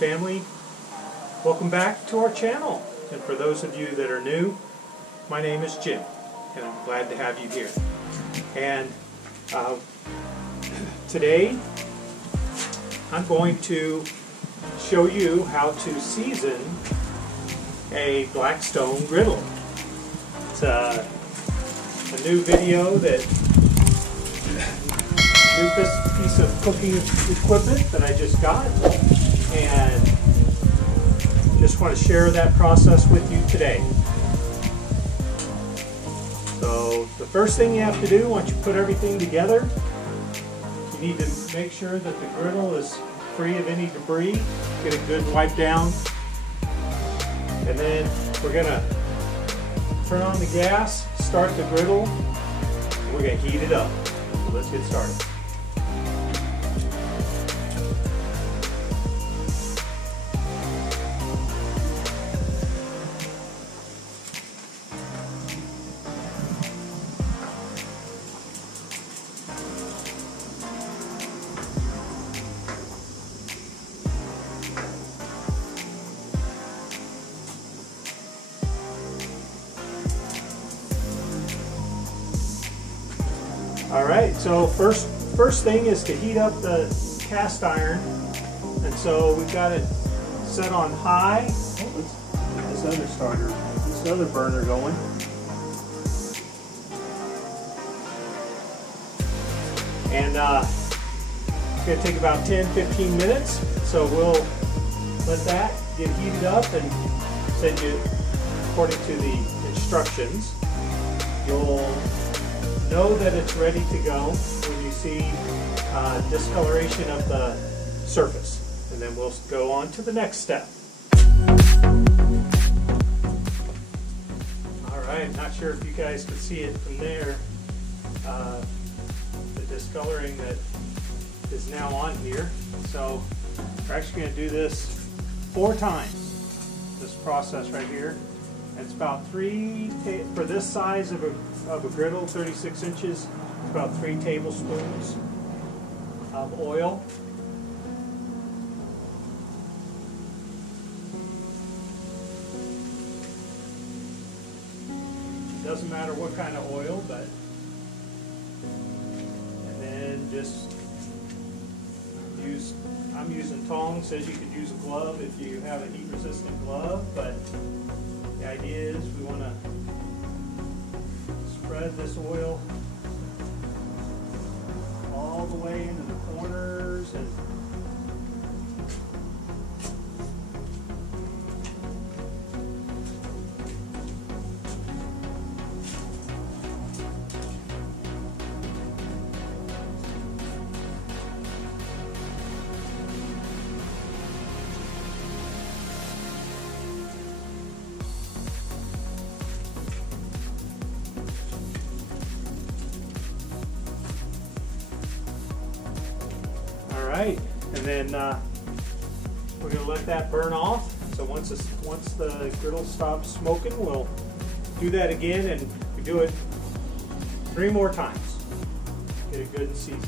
family, welcome back to our channel. And for those of you that are new, my name is Jim and I'm glad to have you here. And today I'm going to show you how to season a Blackstone Griddle. It's a new video that this piece of cooking equipment that I just got, and just want to share that process with you today. So the first thing you have to do once you put everything together, you need to make sure that the griddle is free of any debris. Get a good wipe down, and then we're going to turn on the gas, start the griddle, and we're going to heat it up. So let's get started. Alright, so first thing is to heat up the cast iron, and so we've got it set on high. Oh, let's get this other burner going. And it's going to take about 10-15 minutes, so we'll let that get heated up and send you according to the instructions. You'll know that it's ready to go when you see discoloration of the surface, and then we'll go on to the next step. Alright, not sure if you guys can see it from there, the discoloring that is now on here. So we're actually going to do this 4 times, this process right here. It's about 3, for this size of a griddle, 36 inches, it's about 3 tablespoons of oil. It doesn't matter what kind of oil, but, and then just I'm using tongs. Says you could use a glove if you have a heat resistant glove, but the idea is we want to spread this oil all the way into the corners, and and then we're going to let that burn off. So once the griddle stops smoking, we'll do that again, and we do it 3 more times. Get it good and seasoned.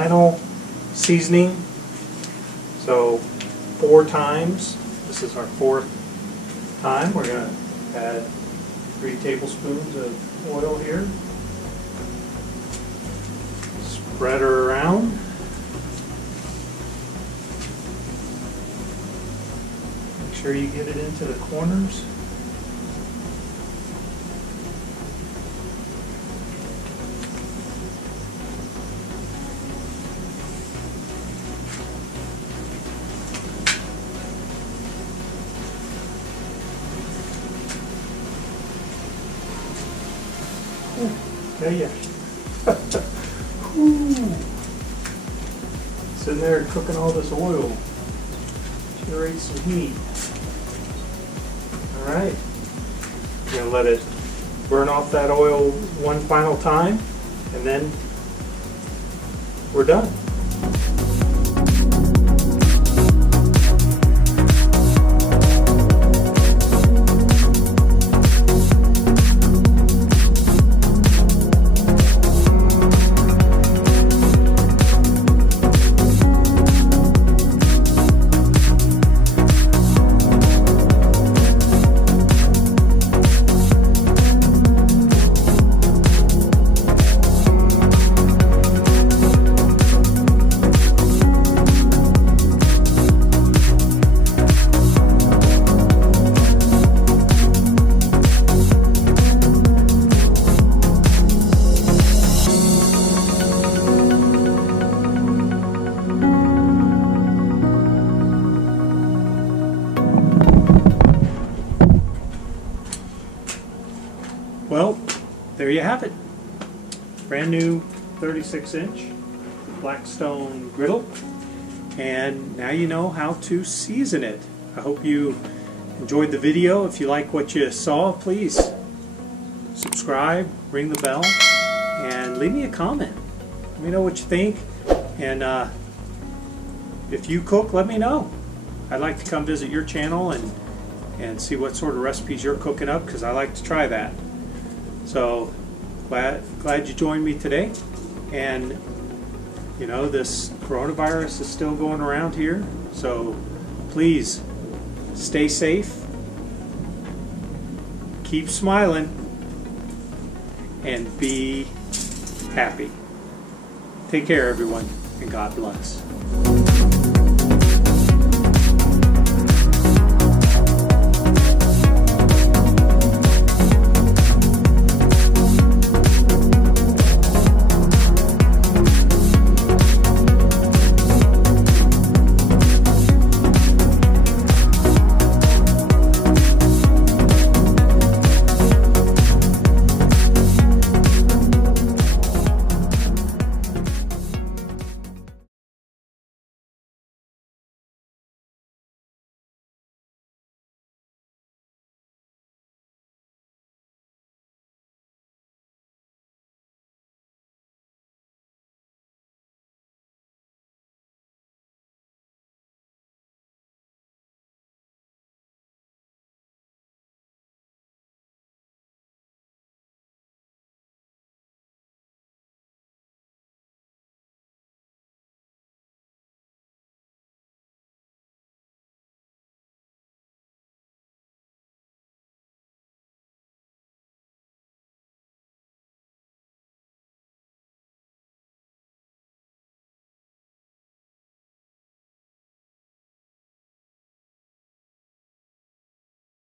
final seasoning. So 4 times. This is our 4th time. We're going to add 3 tablespoons of oil here. Spread her around. Make sure you get it into the corners. Yeah, yeah. Sitting there cooking all this oil. Generate some heat. Alright. We're going to let it burn off that oil one final time, and then we're done. Well, there you have it. Brand new 36-inch Blackstone Griddle. And now you know how to season it. I hope you enjoyed the video. If you like what you saw, please subscribe, ring the bell, and leave me a comment. Let me know what you think. And if you cook, let me know. I'd like to come visit your channel and see what sort of recipes you're cooking up, because I like to try that. So glad you joined me today. And you know, this coronavirus is still going around here, so please stay safe, keep smiling, and be happy. Take care, everyone, and God bless.